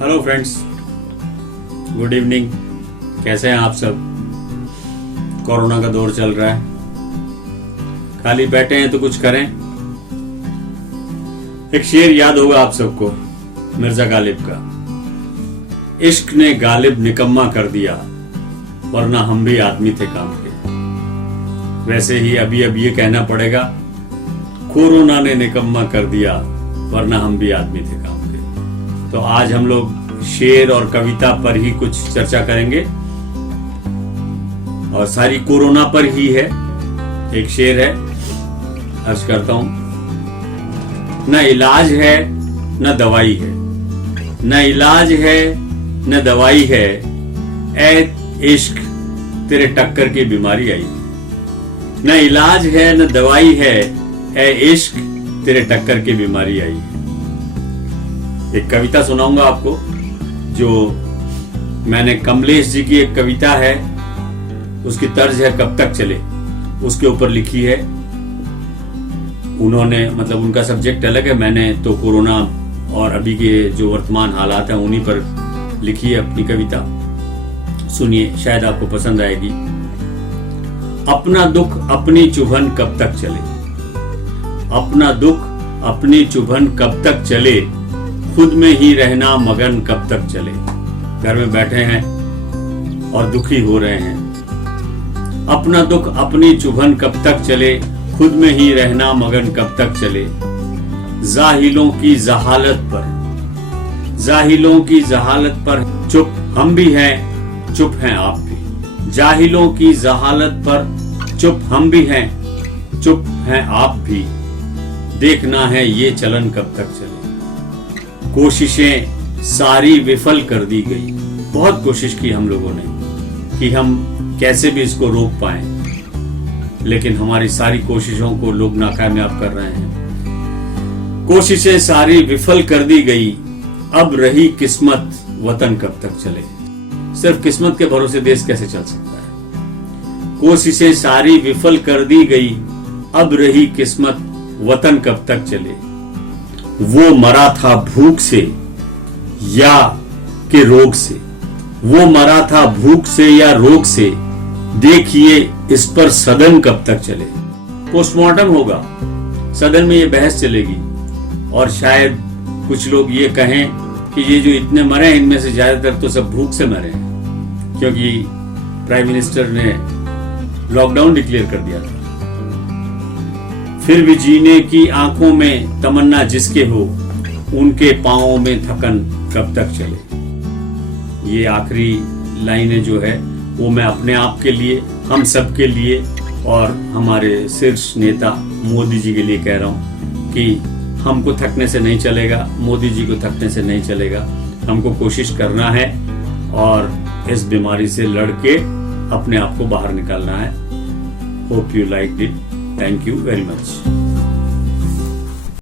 Hello friends, good evening. कैसे हैं आप सब? कोरोना का दौर चल रहा है, खाली बैठे हैं तो कुछ करें। एक शेर याद होगा आप सबको, मिर्जा गालिब का, इश्क ने गालिब निकम्मा कर दिया वरना हम भी आदमी थे काम के। वैसे ही अभी अब ये कहना पड़ेगा, कोरोना ने निकम्मा कर दिया वरना हम भी आदमी थे काम के। तो आज हम लोग शेर और कविता पर ही कुछ चर्चा करेंगे और सारी कोरोना पर ही है। एक शेर है, अर्ज करता हूं। न इलाज है न दवाई है, न इलाज है न दवाई है, ए इश्क तेरे टक्कर की बीमारी आई। न इलाज है न दवाई है, ए इश्क तेरे टक्कर की बीमारी आई। एक कविता सुनाऊंगा आपको, जो मैंने कमलेश जी की एक कविता है, उसकी तर्ज है कब तक चले, उसके ऊपर लिखी है उन्होंने। मतलब उनका सब्जेक्ट अलग है, मैंने तो कोरोना और अभी के जो वर्तमान हालात हैं उन्हीं पर लिखी है अपनी कविता। सुनिए, शायद आपको पसंद आएगी। अपना दुख अपनी चुभन कब तक चले, अपना दुख अपनी चुभन कब तक चले, खुद में ही रहना मगन कब तक चले। घर में बैठे हैं और दुखी हो रहे हैं। अपना दुख अपनी चुभन कब तक चले, खुद में ही रहना मगन कब तक चले। जाहिलों की जहालत पर, जाहिलों की जहालत पर चुप हम भी हैं, चुप हैं आप भी। जाहिलों की जहालत पर चुप हम भी हैं, चुप हैं आप भी। देखना है ये चलन कब तक चले। कोशिशें सारी विफल कर दी गई। बहुत कोशिश की हम लोगों ने कि हम कैसे भी इसको रोक पाएं, लेकिन हमारी सारी कोशिशों को लोग नाकामयाब कर रहे हैं। कोशिशें सारी विफल कर दी गई, अब रही किस्मत वतन कब तक चले। सिर्फ किस्मत के भरोसे देश कैसे चल सकता है। कोशिशें सारी विफल कर दी गई, अब रही किस्मत वतन कब तक चले। वो मरा था भूख से या के रोग से, वो मरा था भूख से या रोग से, देखिए इस पर सदन कब तक चले। पोस्टमार्टम होगा, सदन में ये बहस चलेगी और शायद कुछ लोग ये कहें कि ये जो इतने मरे हैं इनमें से ज्यादातर तो सब भूख से मरे हैं, क्योंकि प्राइम मिनिस्टर ने लॉकडाउन डिक्लेयर कर दिया था। फिर भी जीने की आंखों में तमन्ना जिसके हो, उनके पांवों में थकन कब तक चले। ये आखिरी लाइनें जो है वो मैं अपने आप के लिए, हम सब के लिए और हमारे शीर्ष नेता मोदी जी के लिए कह रहा हूँ कि हमको थकने से नहीं चलेगा, मोदी जी को थकने से नहीं चलेगा। हमको कोशिश करना है और इस बीमारी से लड़के अपने आप को बाहर निकालना है। Hope you like it. Thank you very much.